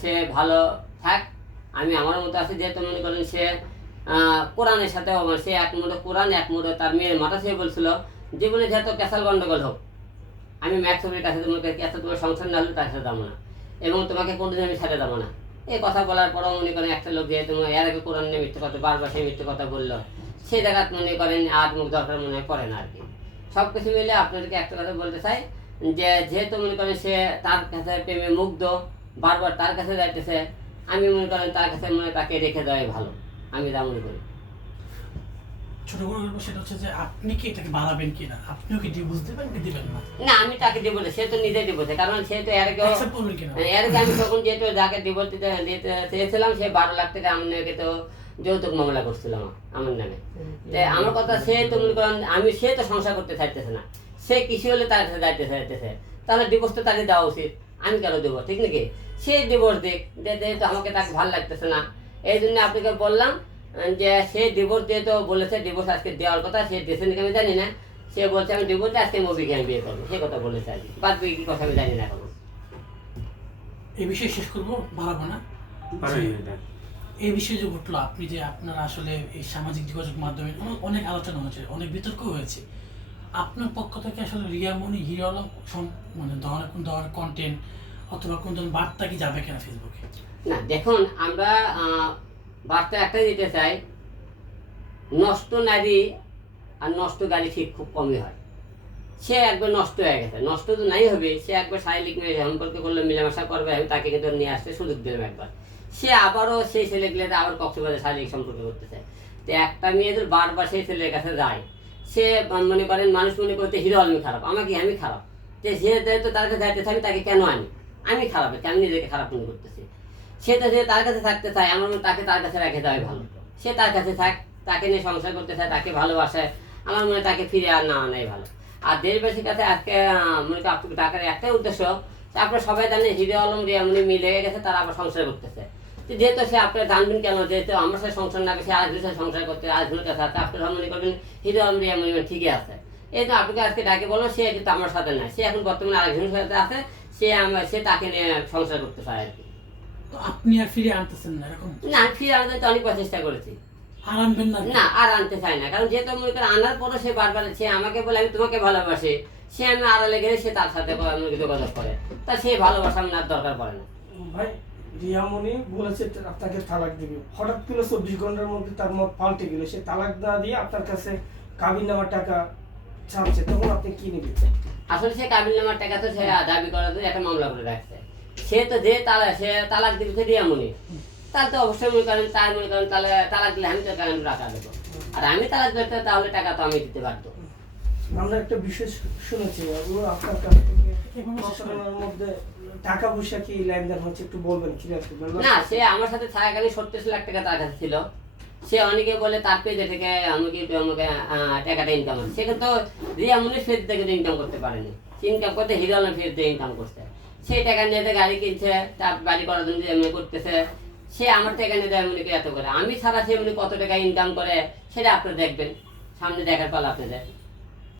সে ভালো থাক, আমি আমার মতো আছি। যেহেতু মনে করেন সে কোরআনের সাথে সে এক মুঠো কোরআন এক মুঠো তার মেয়ের মাথা সে বলছিল জীবনে যেহেতু ক্যাসাল গন্ডগোল হোক, আমি ম্যাক্সিমের কাছে তোমাকে এত তোমার সংসার না হলে তার সাথে যাবো না, এবং তোমাকে কোনোদিন আমি সাথে যাবো না। এই কথা বলার পরও মনে করেন একটা লোক যেহেতু এর আগে কোরআন নিয়ে মিথ্যে কথা বারবার সে মিথ্যে কথা বললো, সেই জায়গায় মনে করেন আর মুখ দরকার মনে হয় পড়ে না আর কি। সব কিছু মিলে আপনাদেরকে একটা কথা বলতে চাই যে যেহেতু মনে করেন সে তার কাছে প্রেমে মুগ্ধ, বারবার তার কাছে যাইতেছে, আমি মনে করেন তার কাছে মনে তাকে রেখে দেওয়াই ভালো, আমি যা মনে করি। ছোট করে বলবো সেটা হচ্ছে যে আপনি কি এটাকে বাড়াবেন কিনা, আপনিও কি ডিভোর্স দেবেন কি দিবেন না? না, আমি তাকে ডিভোর্স, সে তো নিজে ডিভোর্স, কারণ সে তো এর আগে আমি তখন যেহেতু যাকে ডিভোর্স দিতে চেয়েছিলাম সে 12 লাখ টাকা আমাকে তো যৌতুক মামলা করছিল আমার নামে। আমার কথা সে তো মনে করেন সে তো সংসার করতে চাইতেছে না, সে কিছু হলে তার কাছে যাইতে চাইতেছে, তাহলে ডিভোর্স তো তাকে দেওয়া উচিত, আমি কেন দেবো, ঠিক নাকি? সে ডিভোর্স দিক, যেহেতু আমাকে তাকে ভালো লাগতেছে না, এই জন্য আপনাকে বললাম যে সে ডিভোর্স দিয়ে তো বলেছে ডিভোর্স আজকে দেওয়ার কথা, সে দিয়েছে নাকি আমি জানি না, সে বলছে আমি ডিভোর্স দিয়ে আজকে মুভিকে আমি বিয়ে করবো, সে কথা বলেছে আর কি, বাদ বাকি কি কথা আমি জানি না এখনো। এই বিষয়ে শেষ করবো, বাড়াবো না। এই বিষয়ে যে ঘটলো, আপনি যে আপনারা আসলে এই সামাজিক যোগাযোগ মাধ্যমে অনেক আলোচনা হয়েছে, অনেক বিতর্ক হয়েছে, আপনার পক্ষ থেকে আসলে রিয়ামণি হিরো আলম মানে কোন ধরনের কন্টেন্ট অথবা কোন ধরনের বার্তা কি যাবে কিনা ফেসবুকে? না দেখুন, আমরা বার্তা একটাই দিতে চাই, নষ্ট নারী আর নষ্ট গাড়ি ঠিক খুব কমই হয়। সে একবার নষ্ট হয়ে গেছে, নষ্ট তো নাই হবে, সে একবার শারীরিক মেয়ে সম্পর্ক করলে মিলামেশা করবে, আমি তাকে কিন্তু নিয়ে আসতে সুযোগ দিলাম একবার, সে আবারও সেই ছেলেগুলোতে আবার কক্সবাজারে শারীরিক সম্পর্ক করতে চায়। তো একটা মেয়েদের বারবার সেই ছেলের কাছে যায়, সে মনে করেন মানুষ মনে করতে হিরো আলমী খারাপ, আমাকে আমি খারাপ, যে সে যেহেতু তার কাছে যাইতেছে আমি তাকে কেন আনি, আমি খারাপ, আমি নিজেকে খারাপ মনে করতেছি। সে তো যে তার কাছে থাকতে চায়, আমার মনে তাকে তার কাছে রেখে দেওয়াই ভালো, সে তার কাছে থাক, তাকে নিয়ে সংসার করতে চায়, তাকে ভালোবাসে, আমার মনে তাকে ফিরে আর না আনাই ভালো। আর দেশবাসীর কাছে আজকে মনে করি আপনাকে ডাকার একটাই উদ্দেশ্য, আপনারা সবাই জানেন হিরো আলম রিয়ামণি মিলে গেছে, তারা আবার সংসার করতেছে, যেহেতু সে আপনারা জানবেন কেন, যেহেতু আমার সাথে সংসার না সে আরেকজনের সাথে সংসার করতে আরেকজনের কাছে আছে, আপনারা মনে করবেন হিরো আলম রিয়ামণি ঠিকই আছে। এই তো আপনাকে আজকে ডাকে বলো, সে কিন্তু আমার সাথে নাই, সে এখন বর্তমানে আরেকজনের সাথে আছে, সে তাকে নিয়ে সংসার করতে চায় আর কি। তো আপনি আর ফিরে আনতেছেন না এরকম? না, ফিরে আনতে তো অনেকবার চেষ্টা করেছি, আর আনবেন না? না, আর আনতে চাই না, কারণ যেহেতু মনে করেন আনার পরও সে বারবার সে আমাকে বলে আমি তোমাকে ভালোবাসি, সে আমি আড়ালে গেলে সে তার সাথে যোগাযোগ করে, তা সে ভালোবাসা আমি আর দরকার পড়ে না। ভাই, রিয়ামণি বলেছে আপনাকে তালাক দিবে, হঠাৎ করে 24 ঘন্টার মধ্যে তার মত পাল্টে গেল, সে তালাক না দিয়ে আপনার কাছে কাবিননামার টাকা চাচ্ছে, তখন আপনি কি নেবেন? আসলে সে কাবিননামার টাকা তো সে দাবি করার জন্য একটা মামলা করে রাখছে, সে তো যে সে তালাক দিবে সে রিয়ামণি, তার তো অবশ্যই মনে করেন তার মনে করেন তাহলে তালাক দিলে আমি তো টাকা দেবো, আর আমি তালাক দিতে তাহলে টাকা তো আমি দিতে পারতো। আমরা একটা বিষয় শুনেছি আপনার কাছ থেকে প্রতারণার মধ্যে টাকা পয়সা কি লেনদেন হচ্ছে, একটু বলবেন ক্লিয়ার করবেন? না, সে আমার সাথে থাকাকালীন 70 লাখ টাকা তার কাছে ছিল, সে অনেকে বলে তার পেজে থেকে আমাকে টাকাটা ইনকাম আছে, সে কিন্তু রিয়ামণির ফেজ থেকে ইনকাম করতে পারেনি, ইনকাম করতে হিরো আলমের ফেজ দিয়ে ইনকাম করছে, সেই টাকা নিয়ে গাড়ি কিনছে, তার বাড়ি করার জন্য এমনি করতেছে, সে আমার টাকা নিয়ে এমনিকে এত করে, আমি ছাড়া সে এমনি কত টাকা ইনকাম করে সেটা আপনারা দেখবেন, সামনে দেখার পালা আপনাদের।